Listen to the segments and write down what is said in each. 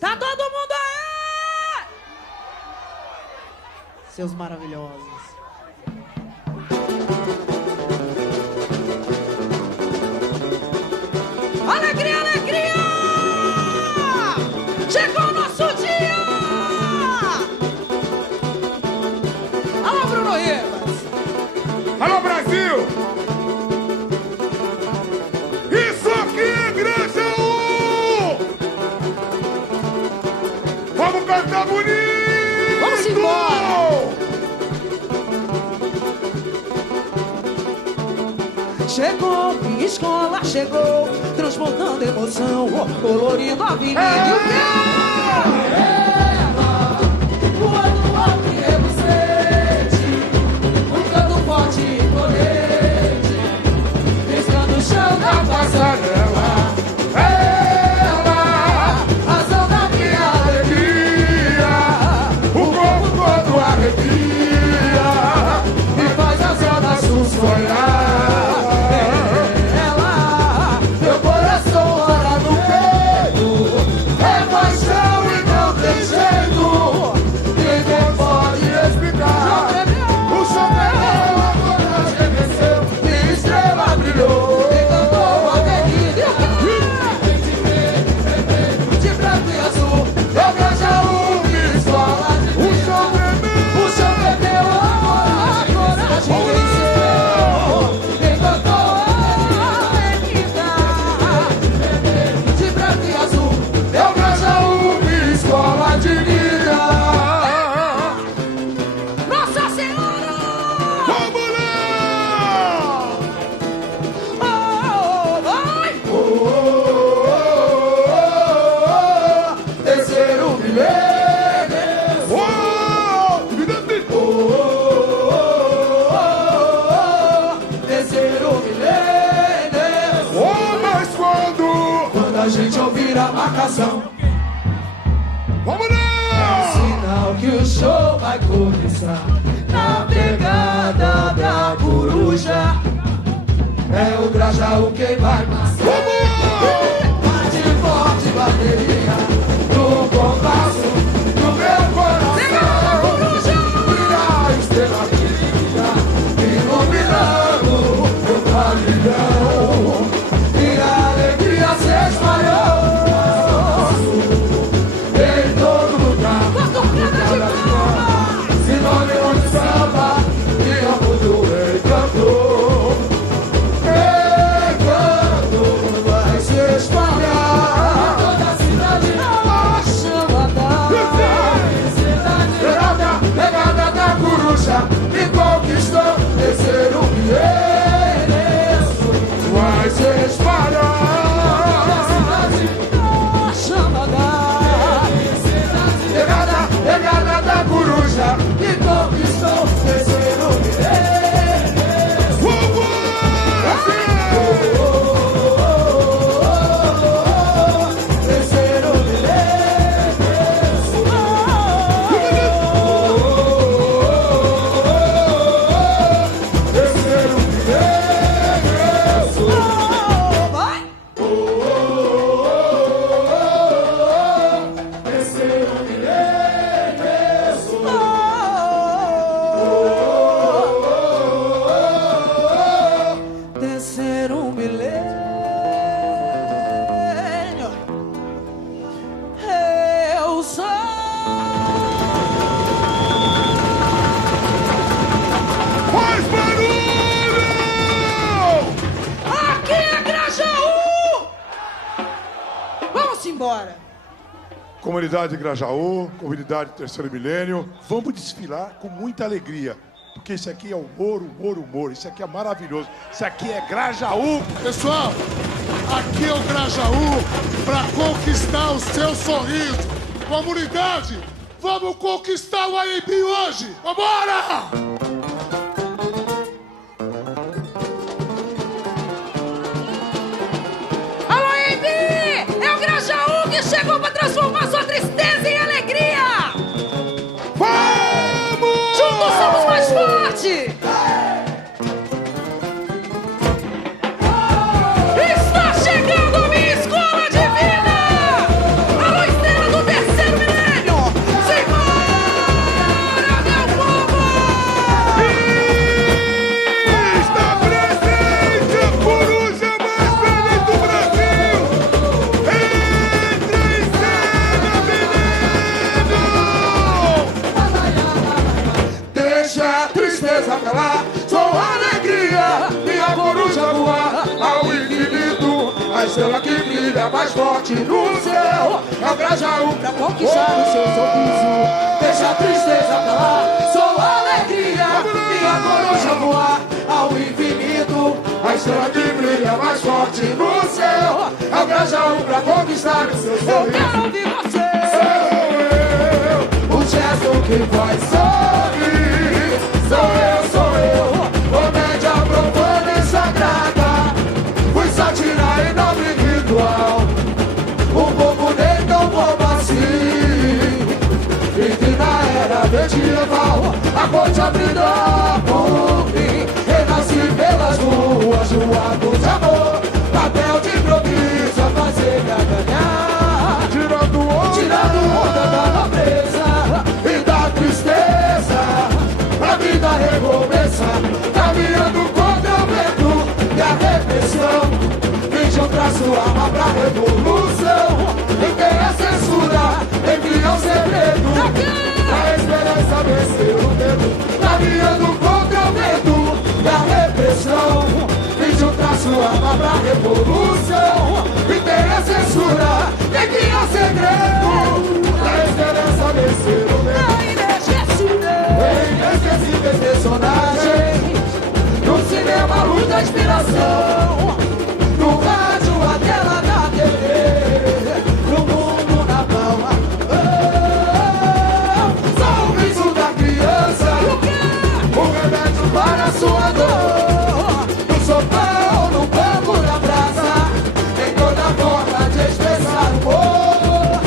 Tá todo mundo aí? Seus maravilhosos. Alegria, alegria! Chegou o nosso dia! Alô, Bruno Ribas! Alô, Brasil! Isso aqui é Grajaú! Vamos cantar bonito! Vamos embora! Chegou, minha escola chegou, transbordando emoção, colorindo a avenida. E o quê? Voando alto e relucente, um canto forte e colete, riscando o chão da passarela. Ela, Razão da minha alegria, o corpo todo arrepia e faz a zona sul sonhar. A gente ouvir a marcação, vamos lá! sinal que o show vai começar. Na pegada da coruja, é o Grajaú quem vai passar. Bate forte bateria, no compasso do meu coração. Brilha a estrela brilha, iluminando o pavilhão. E a alegria se espalhou em todo lugar. Sinônimo de samba e amor do encanto. Encanto vai se espalhar toda a cidade. A chama da pegada da coruja e conquistou terceiro endereço. Vai se espalhar. Pegada da coruja e conquistou terceiro endereço. Terceiro endereço. Terceiro endereço. Vai! Terceiro terceiro milênio, eu sou. Faz barulho! Aqui é Grajaú! Vamos embora! Comunidade Grajaú, comunidade Terceiro Milênio, vamos desfilar com muita alegria. Porque isso aqui é humor, humor, humor. Isso aqui é maravilhoso. Isso aqui é Grajaú. Pessoal, aqui é o Grajaú para conquistar o seu sorriso. Comunidade, vamos conquistar o AMB hoje. Vambora! Alô, AMB! É o Grajaú que chegou para transformar sua tristeza em alegria! Vamos! Juntos somos mais fortes! Está chegando a minha escola de vida! Alô, estrela do pra lá. Sou alegria, minha coruja voar ao infinito. A estrela que brilha mais forte no céu é o Grajaú Pra conquistar o seu sorriso, deixa a tristeza pra lá. Sou alegria, minha coruja voar ao infinito. A estrela que brilha mais forte no céu é o Grajaú pra conquistar o seu Eu sorriso. quero ouvir você. O gesto que faz sorrir. Sou eu, comédia profana e sagrada. Fui sátira em nome ritual. Um povo nem tão bobo assim. Vive na era medieval. A corte abrirá por mim. Renasci pelas ruas, joados de amor. Papel de improviso a fazer me ganhar. Tirando onda da nobreza e da tristeza. A vida recomeça, caminhando contra o vento e a repressão. Vinde eu traço arma pra revolução. E quem a censura envia o segredo. A esperança vencer o medo. Caminhando contra o vento e a repressão. Vinde eu traço arma pra revolução. E quem a censura envia o segredo. A esperança vencer o medo. Inesquecíveis personagens. No cinema, luz da inspiração. No rádio, a tela da TV. No mundo, na palma. Sorriso da criança. O remédio para a sua dor. No sofá ou no banco da praça. Em toda forma de expressar o amor.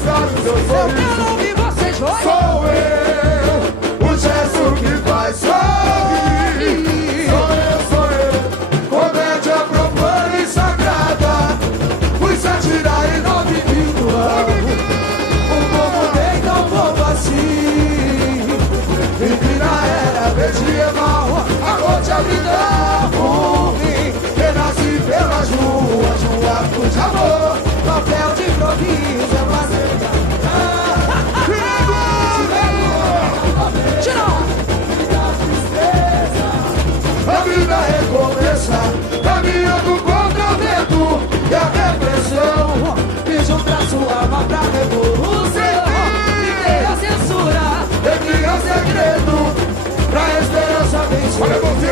conquistar o seu Eu sorriso. quero ouvir vocês, oi. Sou eu, o gesto que faz sorrir. Sou eu, comédia profana e sagrada. Fui sátira e não individual. O povo deita um povo assim. Vivi na era medieval, agora a vida por mim. Renasci pelas ruas, um ato de amor. Papel de improviso é fazer. Tira! A vida recomeça, caminhando contra o vento e a repressão. Fiz um traço alma pra revolução. Limitei a censura. Entre o segredo, pra esperança vencer. Olha você,